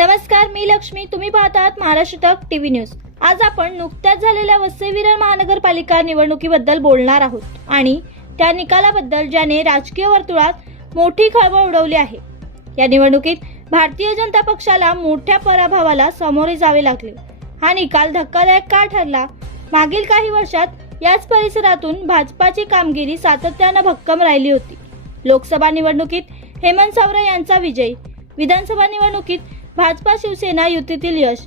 नमस्कार, मी लक्ष्मी. तुम्ही पाहतात महाराष्ट्र तक टीव्ही न्यूज. आज आपण नुकत्याच झालेल्या वसई-विरार महानगरपालिका निवडणुकीबद्दल बोलणार आहोत आणि त्या निकालाबद्दल ज्याने राजकीय वर्तुळात मोठी खळबळ उडवली आहे. या निवडणुकीत भारतीय जनता पक्षाला मोठ्या पराभवाला सामोरे जावे लागले. हा निकाल धक्कादायक का ठरला? मागील काही वर्षात याच परिसरातून भाजपाची कामगिरी सातत्याने भक्कम राहिली होती. लोकसभा निवडणुकीत हेमंत सावरा यांचा विजय, विधानसभा निवडणुकीत भाजपा शिवसेना युतीतील यश,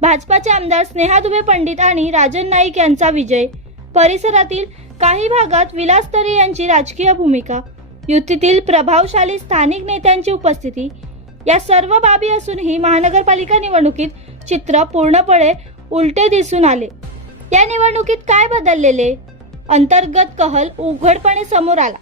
भाजपाचे आमदार स्नेहा दुबे पंडित आणि राजन नाईक यांचा विजय, परिसरातील काही भागात विलास तरे यांची राजकीय भूमिका, युतीतील प्रभावशाली स्थानिक नेत्यांची उपस्थिती, या सर्व बाबी असूनही महानगरपालिका निवडणुकीत चित्र पूर्णपणे उलटे दिसून आले. या निवडणुकीत काय बदललेले? अंतर्गत कहल उघडपणे समोर आला.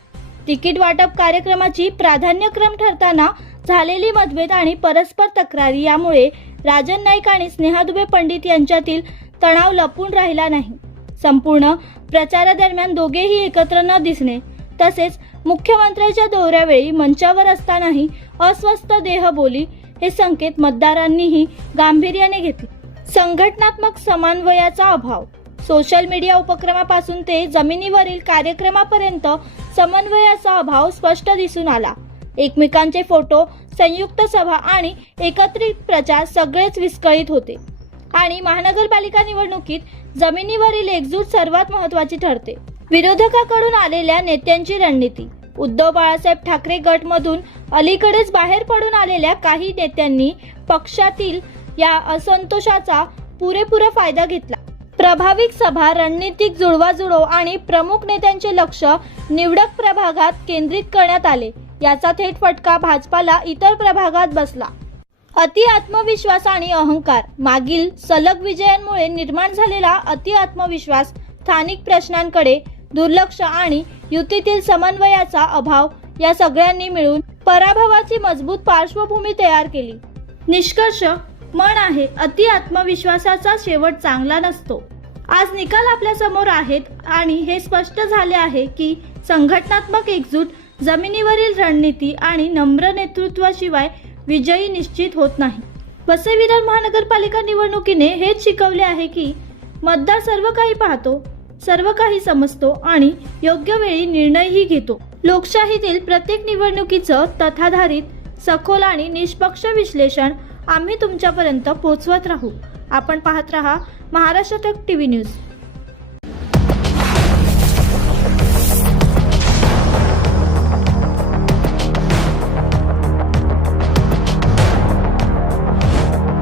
तिकीट वाटप कार्यक्रमाची प्राधान्यक्रम ठरताना झालेली मतभेद आणि परस्पर तक्रारी यामुळे राजन नाईक आणि स्नेहा दुबे पंडित यांच्यातील तणाव लपून राहिला नाही. संपूर्ण प्रचारादरम्यान दोघेही एकत्र न दिसणे तसेच मुख्यमंत्र्यांच्या दौऱ्यावेळी मंचावर असतानाही अस्वस्थ देहबोली हे संकेत मतदारांनीही गांभीर्याने घेतले. संघटनात्मक समन्वयाचा अभाव. सोशल मीडिया उपक्रमापासून ते जमिनीवरील कार्यक्रमापर्यंत समन्वयाचा अभाव स्पष्ट दिसून आला. एकमेकांचे फोटो, संयुक्त सभा आणि एकत्रित प्रचार सगळेच विस्कळीत होते आणि महानगरपालिका निवडणुकीत जमिनीवरील एकजूट सर्वात महत्त्वाची ठरते. विरोधकाकडून आलेल्या नेत्यांची रणनीती. उद्धव बाळासाहेब ठाकरे गटमधून अलीकडेच बाहेर पडून आलेल्या काही नेत्यांनी पक्षातील या असंतोषाचा पुरेपूर फायदा घेतला. प्रभावी सभा, रणनीतिक जुळवाजुळव आणि प्रमुख नेत्यांचे लक्ष निवडक प्रभागात केंद्रित करण्यात आले. याचा थेट फटका भाजपाला इतर प्रभागात बसला. अति आत्मविश्वास आणि अहंकार. मागील सलग विजयांमुळे निर्माण झालेला अति आत्मविश्वास, स्थानिक प्रश्नांकडे दुर्लक्ष आणि युतीतील समन्वयाचा अभाव या सगळ्यांनी मिळून पराभवाची मजबूत पार्श्वभूमी तयार केली. निष्कर्ष म्हण आहे, अति आत्मविश्वासाचा शेवट चांगला नसतो. आज निकाल आपल्या समोर आहेत आणि हे स्पष्ट झाले आहे की संघटनात्मक एकजूट, जमिनीवरील रणनीती आणि नम्र नेतृत्वाशिवाय विजयी निश्चित होत नाही. वसई-विरार महानगरपालिका निवडणुकीने हेच शिकवले आहे की मतदार सर्व काही पाहतो, सर्व काही समजतो आणि योग्य वेळी निर्णयही घेतो. लोकशाहीतील प्रत्येक निवडणुकीचं तथाधारित, सखोल आणि निष्पक्ष विश्लेषण आम्ही तुमच्यापर्यंत पोहोचवत राहू. आपण पाहत रहा महाराष्ट्र तक टीव्ही न्यूज.